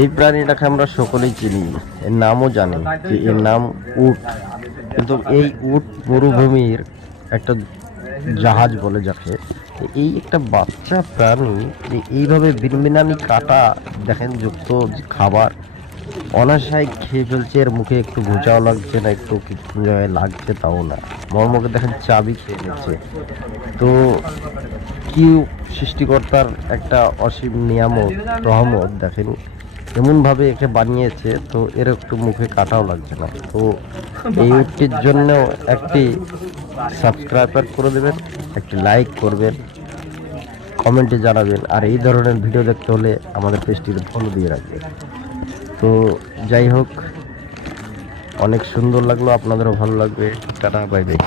এই প্রাণীটাকে আমরা সকলেই চিনি, এর নামও জানি যে এর নাম উট। কিন্তু এই উট মরুভূমির একটা জাহাজ বলে যাকে। এই একটা বাচ্চা প্রাণী এইভাবে বিনবিনানি কাটা দেখেন যুক্ত খাবার অনাশায় খেয়ে ফেলছে। এর মুখে একটু ঘুচাও লাগছে না, একটু কিছু জায়গায় লাগছে তাও না, মর্মকে দেখেন চাবি খেয়ে নিচ্ছে। তো কি সৃষ্টিকর্তার একটা অসীম নিয়ামত রহমত দেখেন, এমনভাবে একে বানিয়েছে তো এর একটু মুখে কাটাও লাগছে না। তো এই উটটির জন্য একটি সাবস্ক্রাইবার করে দেবেন, একটি লাইক করবেন, কমেন্টে জানাবেন, আর এই ধরনের ভিডিও দেখতে হলে আমাদের পেজটিতে ফলো দিয়ে রাখবেন। তো যাই হোক, অনেক সুন্দর লাগলো, আপনাদেরও ভালো লাগবে। Tata, bye bye.